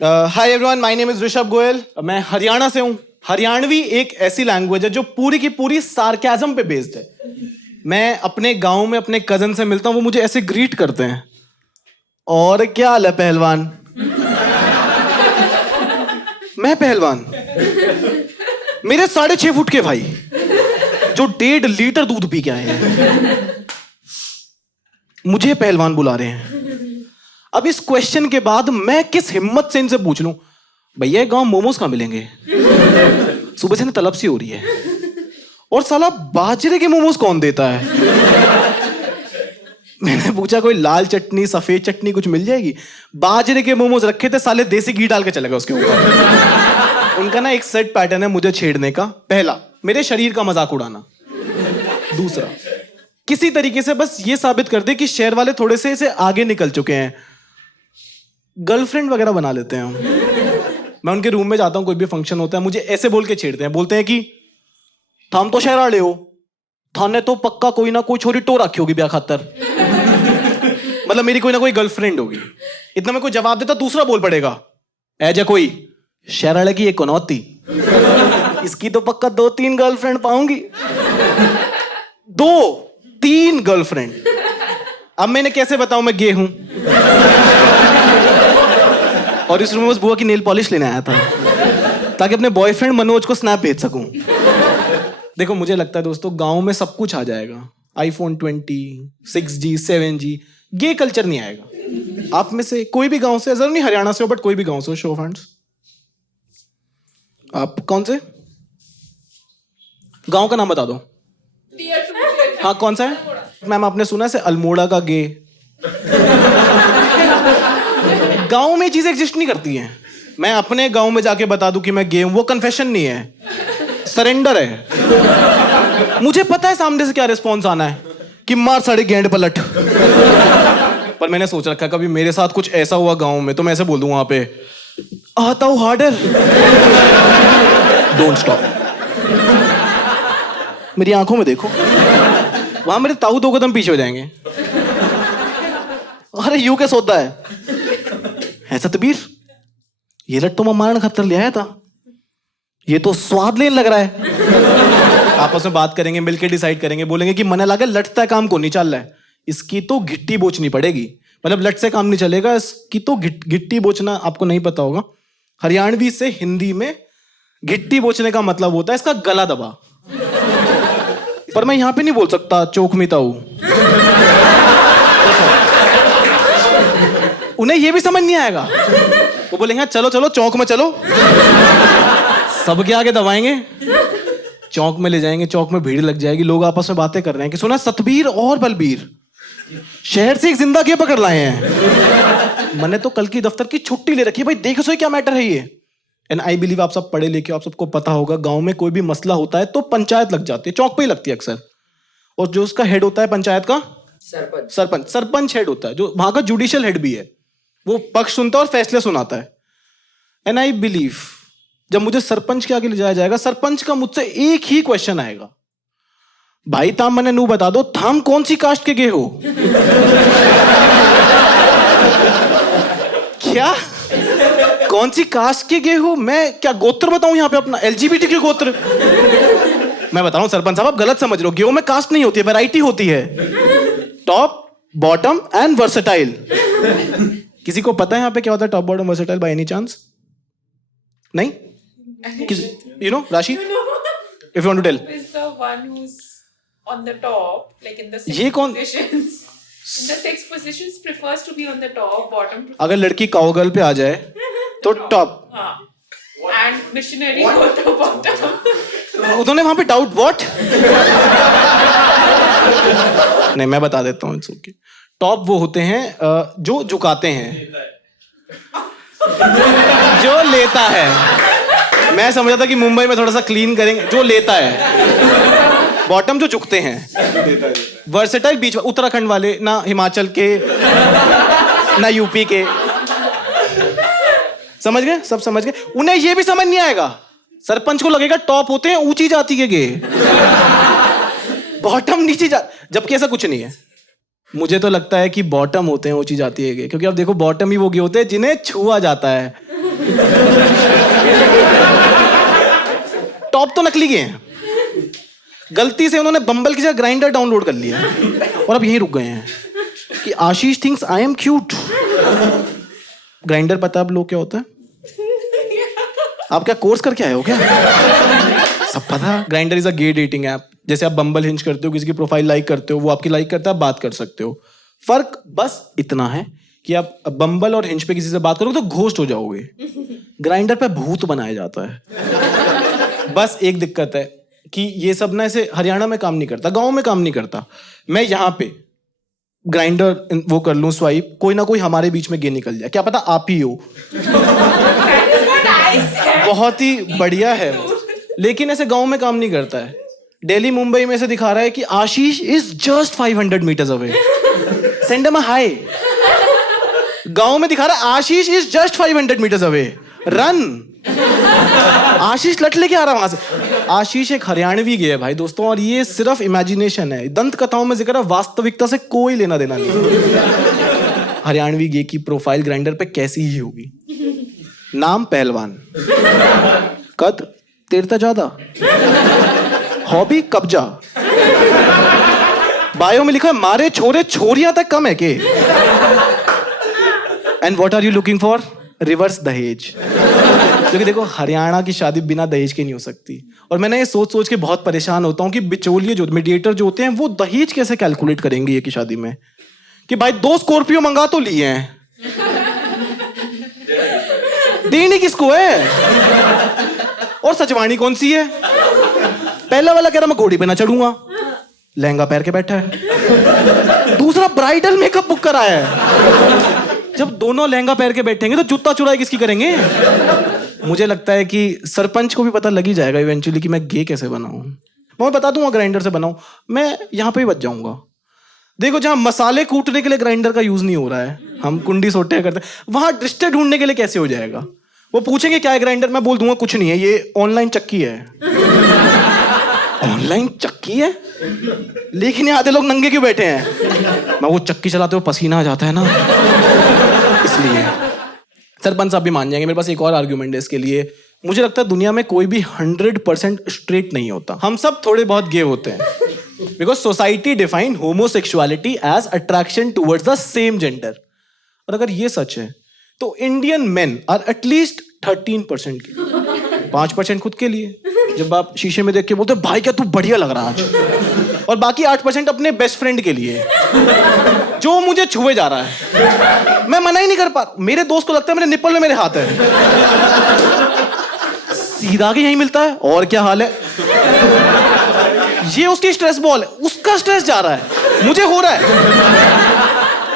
Hi everyone, my name is Rishabh Goyal. मैं हरियाणा से हूँ। हरियाणवी एक ऐसी लैंग्वेज है जो पूरी की पूरी सार्केज्म पे बेस्ड है। मैं अपने गांव में अपने कजन से मिलता हूँ, वो मुझे ऐसे ग्रीट करते हैं, और क्या हाल है पहलवान। मैं पहलवान, मेरे 6.5 फुट के भाई जो 1.5 लीटर दूध पी के आए हैं, मुझे पहलवान बुला रहे हैं। अब इस क्वेश्चन के बाद मैं किस हिम्मत से इनसे पूछ लूं, भैया गांव मोमोज कहां मिलेंगे, सुबह से ना तलब सी हो रही है, और साला बाजरे के मोमोज कौन देता है। मैंने पूछा कोई लाल चटनी सफेद चटनी कुछ मिल जाएगी। बाजरे के मोमोज रखे थे, साले देसी घी डाल के चले गए उसके ऊपर। उनका ना एक सेट पैटर्न है मुझे छेड़ने का। पहला, मेरे शरीर का मजाक उड़ाना। दूसरा, किसी तरीके से बस ये साबित कर दे कि शहर वाले थोड़े से इसे आगे निकल चुके हैं, गर्लफ्रेंड वगैरह बना लेते हैं हम। मैं उनके रूम में जाता हूं, कोई भी फंक्शन होता है, मुझे ऐसे बोल के छेड़ते हैं। बोलते हैं कि थाम तो शहर वाले हो, थाने तो पक्का कोई ना कोई छोरी टो रखी होगी ब्याह खातर। मतलब मेरी कोई ना कोई गर्लफ्रेंड होगी। इतना मैं कोई जवाब देता, दूसरा बोल पड़ेगा, ऐजा कोई शहर वाले की एक कनौती, इसकी तो पक्का 2-3 गर्लफ्रेंड पाऊंगी। 2-3 गर्लफ्रेंड। अब मैंने कैसे बताऊं मैं गे हूं, और इस रूम में बस बुआ की नेल पॉलिश लेने आया था ताकि अपने बॉयफ्रेंड मनोज को स्नैप भेज सकूं। देखो, मुझे लगता है दोस्तों, गांव में सब कुछ आ जाएगा, iPhone 20, 6G, 7G, गे कल्चर नहीं आएगा। आप में से कोई भी गांव से, जरूर नहीं हरियाणा से हो, बट कोई भी गांव से हो, शो ऑफ हैंड्स। आप कौन से गांव का नाम बता दो। हाँ, कौन सा है मैम? आपने सुना है अल्मोड़ा का गे? गांव में चीजें एग्जिस्ट नहीं करती हैं। मैं अपने गांव में जाके बता दूं कि मैं गे हूं, वो कन्फेशन नहीं है, सरेंडर है। मुझे पता है सामने से क्या रिस्पॉन्स आना है, कि मार साढ़े गेंड पलट। पर मैंने सोच रखा कभी मेरे साथ कुछ ऐसा हुआ गांव में तो मैं ऐसे बोल दूं वहां पे, आता हूं हार्डर, डोंट स्टॉप। मेरी आंखों में देखो, वहां मेरे ताऊ 2 कदम पीछे हो जाएंगे। अरे यूं क्या सोचता है सतबीर, ये लट तो मैं मारने खतर ले आया था, ये तो स्वाद लेने लग रहा है। आपस में बात करेंगे, मिलके डिसाइड करेंगे, बोलेंगे कि मने लगे लटता काम को नहीं चल रहा है, इसकी तो गिट्टी बोचनी पड़ेगी। मतलब लट से काम नहीं चलेगा, इसकी तो गिट्टी बोचना। आपको नहीं पता होगा, हरियाणवी से हिंदी में गिट्टी बोचने का मतलब होता है इसका गला दबा। पर मैं यहां पे नहीं बोल सकता चौक में ताऊ, उन्हें यह भी समझ नहीं आएगा। वो बोलेंगे चलो चलो चौक में चलो, सबके आगे दबाएंगे, चौक में ले जाएंगे, चौक में भीड़ लग जाएगी, लोग आपस में बातें कर रहे हैं कि सुना सतबीर और बलबीर शहर से एक जिंदा क्या पकड़ लाए हैं। मैंने तो कल की दफ्तर की छुट्टी ले रखी है, भाई देखो सो क्या मैटर है ये। एंड आई बिलीव आप सब पढ़े लिखे, आप सबको पता होगा, गांव में कोई भी मसला होता है तो पंचायत लग जाती है, चौक पे ही लगती है अक्सर। और जो उसका हेड होता है पंचायत का, सरपंच हेड होता है, जो वहां का जुडिशियल हेड भी है। वो पक्ष सुनता है और फैसले सुनाता है। एंड आई बिलीव जब मुझे सरपंच के आगे ले जाया जाएगा, सरपंच का मुझसे एक ही क्वेश्चन आएगा, भाई ताम मने नू बता दो, थाम कौन सी कास्ट के गे हो। क्या कौन सी कास्ट के गे हो? मैं क्या गोत्र बताऊं यहाँ पे अपना, LGBT के गोत्र? मैं बता रहा हूं सरपंच साहब, आप गलत समझ रहे हो, गेहूं में कास्ट नहीं होती है, वैरायटी होती है, टॉप बॉटम एंड वर्सेटाइल। किसी को पता है यहाँ पे क्या होता है top bottom versatile by any chance? नहीं? You know, Rashi? If you want to tell. Is the one who's on the top, like in the ये कौन? positions. In the 6 positions prefers to be on the top, bottom. अगर लड़की cowgirl पे आ जाए तो top, हाँ. And missionary go to bottom. उन्होंने वहां पे डाउट व्हाट? नहीं, मैं बता देता हूँ, टॉप वो होते हैं जो झुकाते हैं, जो लेता है। मैं समझा था कि मुंबई में थोड़ा सा क्लीन करेंगे, जो लेता है। बॉटम जो झुकते हैं, वर्सेटाइल बीच, उत्तराखंड वाले, ना हिमाचल के ना यूपी के। समझ गए? सब समझ गए। उन्हें यह भी समझ नहीं आएगा, सरपंच को लगेगा टॉप होते हैं ऊंची जाति के गे, बॉटम नीची जाति, जबकि ऐसा कुछ नहीं है। मुझे तो लगता है कि बॉटम होते हैं ऊंची जाति के, क्योंकि अब देखो बॉटम ही वो गे होते हैं जिन्हें छुआ जाता है। टॉप तो नकली के हैं। गलती से उन्होंने बम्बल की जगह ग्राइंडर डाउनलोड कर लिया और अब यहीं रुक गए हैं कि Ashish thinks I am cute. Grindr पता है आप लोग क्या होता है? आप क्या कोर्स करके आए हो क्या? सब पता। Grindr is a gay dating app. जैसे आप बम्बल हिंज करते हो, किसी की प्रोफाइल लाइक करते हो, वो आपकी लाइक करता है, आप बात कर सकते हो। फर्क बस इतना है कि आप बम्बल और हिंज पे किसी से बात करोगे तो घोस्ट हो जाओगे। ग्राइंडर पे भूत बनाया जाता है। बस एक दिक्कत है कि ये सब ना ऐसे हरियाणा में काम नहीं करता, गांव में काम नहीं करता। मैं यहाँ पे ग्राइंडर वो कर लूं स्वाइप, कोई ना कोई हमारे बीच में गे निकल जाए, क्या पता आप ही हो। बहुत ही बढ़िया है, लेकिन ऐसे गांव में काम नहीं करता है। दिल्ली मुंबई में से दिखा रहा है कि Ashish is just 500 metres away, send him a hi. गांव में दिखा रहा है Ashish is just 500 metres away, run. Ashish लट लेके आ रहा है वहां से। आशीष एक हरियाणवी गे है भाई दोस्तों, और ये सिर्फ इमेजिनेशन है। दंत कथाओं में जिक्र है, वास्तविकता से कोई लेना देना नहीं। हरियाणवी गे की प्रोफाइल ग्राइंडर पे कैसी ही होगी? नाम पहलवान, कद तेरता ज्यादा, हॉबी कब्जा, बायो में लिखा है मारे छोरे छोरियां तक कम है के। And what are you looking for? Reverse दहेज। क्योंकि देखो हरियाणा की शादी बिना दहेज के नहीं हो सकती। और मैंने ये सोच सोच के बहुत परेशान होता हूँ कि बिचौलिए जो मीडिएटर जो होते हैं वो दहेज कैसे कैलकुलेट करेंगे ये की शादी में, कि भाई 2 स्कॉर्पियो मंगा तो लिए हैं, देनी किसको है? और सचवानी कौन सी है? पहला वाला कह रहा मैं घोड़ी पे ना चढ़ूंगा, लहंगा पहन के बैठा है। दूसरा ब्राइडल मेकअप बुक कराया है। जब दोनों लहंगा पहन के बैठेंगे तो जूता चुराई किसकी करेंगे? मुझे लगता है कि सरपंच को भी पता लग ही जाएगा इवेंचुअली कि मैं गे कैसे बनाऊं। मैं बता दूंगा ग्राइंडर से बनाऊं, मैं यहाँ पे ही बच जाऊंगा। देखो जहां मसाले कूटने के लिए ग्राइंडर का यूज नहीं हो रहा है, हम कुंडी सोटे करते हैं, वहां रिश्ते ढूंढने के लिए कैसे हो जाएगा? वो पूछेंगे क्या है ग्राइंडर, मैं बोल दूंगा कुछ नहीं है, ये ऑनलाइन चक्की है। ऑनलाइन चक्की है? लेकिन ये आधे लोग नंगे क्यों बैठे हैं? मैं वो चक्की चलाते हुए पसीना आ जाता है ना, इसलिए। सरपंच साहब भी मान जाएंगे। मेरे पास एक और आर्ग्यूमेंट है इसके लिए। मुझे लगता है दुनिया में कोई भी 100% स्ट्रेट नहीं होता, हम सब थोड़े बहुत गे होते हैं। Because society define homosexuality as attraction towards the same gender. और अगर ये सच है तो इंडियन मेन आर एटलीस्ट 13% के, 5% खुद के लिए, जब आप शीशे में देख के बोलते भाई क्या तू बढ़िया लग रहा आज, और बाकी 8% अपने बेस्ट फ्रेंड के लिए जो मुझे छुए जा रहा है। मैं मना ही नहीं कर पा, मेरे दोस्त को लगता है मेरे निप्पल में मेरे हाथ है, सीधा के यहीं मिलता है, और क्या हाल है? ये उसकी स्ट्रेस बॉल है, उसका स्ट्रेस जा रहा है, मुझे हो रहा है।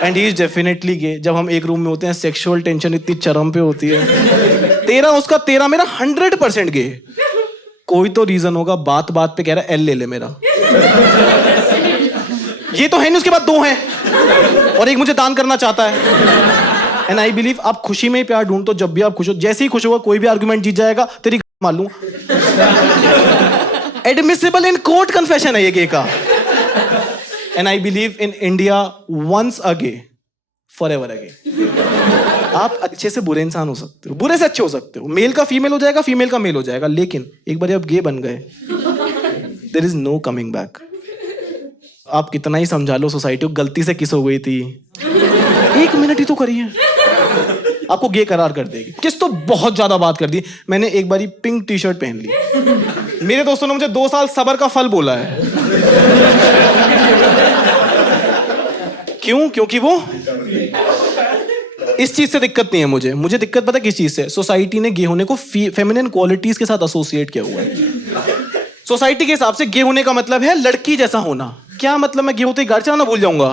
एंड ही इज डेफिनेटली गे। जब हम एक रूम में होते हैं सेक्सुअल टेंशन इतनी चरम पे होती है, 13 उसका 13 मेरा 100% गे। कोई तो रीजन होगा, बात बात पे कह रहा है एल ले ले मेरा। ये तो है नहीं, उसके बाद 2 हैं और एक मुझे दान करना चाहता है। एंड आई बिलीव आप खुशी में ही प्यार ढूंढते हो, जब भी आप खुश हो, जैसे ही खुश होगा कोई भी आर्गुमेंट जीत जाएगा, तेरी मार लूं। एडमिसिबल इन कोर्ट कन्फेशन है ये गे का। And I believe in India once a gay forever a gay. आप अच्छे से बुरे इंसान हो सकते हो, बुरे से अच्छे हो सकते हो, मेल का फीमेल हो जाएगा, फीमेल का मेल हो जाएगा, लेकिन एक बार आप गे बन गए, there is no coming back. आप कितना ही समझा लो सोसाइटी को, गलती से किस हो गई थी, 1 मिनट ही तो करिए, आपको गे करार कर देगी। किस तो बहुत ज्यादा बात कर दी। मैंने एक बारी पिंक टी शर्ट पहन ली, मेरे दोस्तों ने मुझे 2 साल सबर का फल बोला है। क्यों? क्योंकि वो इस चीज से दिक्कत नहीं है मुझे। मुझे दिक्कत पता किस चीज से? सोसाइटी ने गे होने को फेमिनिन क्वालिटीज के साथ एसोसिएट किया हुआ है। सोसाइटी के हिसाब से गे होने का मतलब है लड़की जैसा होना। क्या मतलब? मैं गे होते ही गाड़ी चलाना भूल जाऊंगा?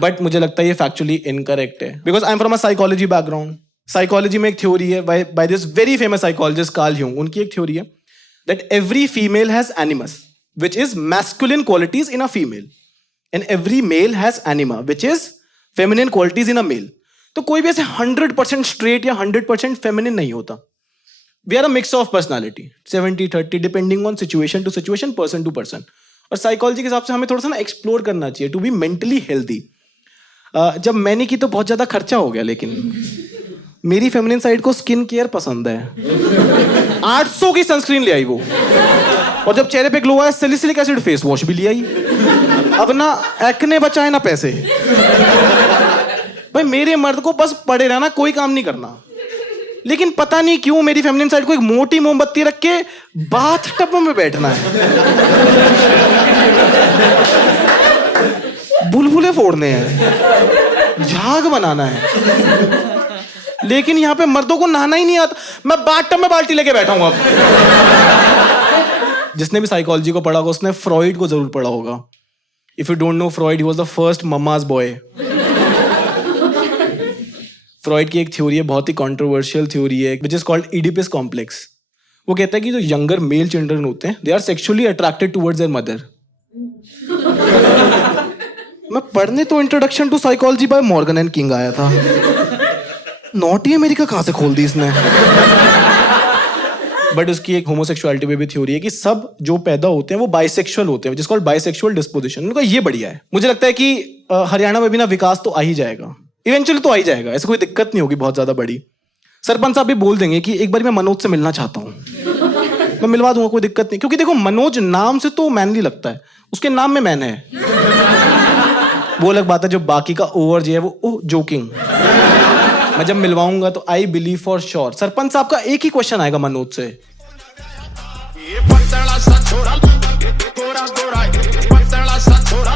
बट मुझे लगता है ये फैक्चुअली इनकरेक्ट है, because I am from a psychology background. Psychology में एक थ्योरी है by this very famous psychologist Carl Jung. उनकी एक थ्योरी है that every female has animus which is masculine qualities in a female and every male has anima which is feminine qualities in a male. तो कोई भी ऐसे 100% straight या 100% feminine नहीं होता। We are a mix of personality, 70-30 depending on situation to situation, person to person. और psychology के हिसाब से हमें थोड़ा सा ना एक्सप्लोर करना चाहिए टू बी मेंटली हेल्दी। जब मैंने की तो बहुत ज्यादा खर्चा हो गया, लेकिन मेरी फेमिनिन साइड को स्किन केयर पसंद है। 800 की सनस्क्रीन ले आई वो, और जब चेहरे पे ग्लो आया सैलिसिलिक एसिड फेस वॉश भी ले आई। अब ना एक्ने बचाए ना पैसे। भाई मेरे मर्द को बस पड़े रहना, कोई काम नहीं करना। लेकिन पता नहीं क्यों मेरी फेमिनिन साइड को एक मोटी मोमबत्ती रख के बाथ टब में बैठना है, बुलबुले फोड़ने हैं, झाग बनाना है। लेकिन यहाँ पे मर्दों को नहाना ही नहीं आता। मैं बाथ टब में बाल्टी लेके बैठा हूँ अब। जिसने भी साइकोलॉजी को पढ़ा होगा उसने फ्रॉइड को जरूर पढ़ा होगा। If you don't know Freud, he was the first mama's boy. Freud की एक थ्योरी है, बहुत ही कंट्रोवर्शियल थ्योरी है, which is called Oedipus complex. वो कहता है कि जो यंगर मेल चिल्ड्रन होते हैं, they are sexually attracted towards their mother. मैं पढ़ने तो introduction to psychology by Morgan and King आया था। नॉटी अमेरिका कहाँ से खोल दी इसने? बट उसकी एक होमोसेक्सुअलिटी पे भी थ्योरी है कि सब जो पैदा होते हैं वो बाइसेक्सुअल होते हैं, जिसको कॉल्ड बाइसेक्सुअल डिस्पोजिशन। उनका ये बढ़िया है। मुझे लगता है कि हरियाणा में भी ना विकास तो आ ही जाएगा, इवेंचुअली तो आ ही जाएगा, ऐसे कोई दिक्कत नहीं होगी बहुत ज्यादा बड़ी। सरपंच साहब भी बोल देंगे कि एक बार मैं मनोज से मिलना चाहता हूँ, मैं मिलवा दूंगा, कोई दिक्कत नहीं। क्योंकि देखो मनोज नाम से तो मैनली लगता है, उसके नाम में मैन है। वो अलग बात है जो बाकी का ओवर जो है वो जोकिंग। मैं जब मिलवाऊंगा तो I believe for sure sarpanch साहब का एक ही क्वेश्चन आएगा मनोज से, ये पतला सा छोरा, गोरा गोरा, पतला सा छोरा,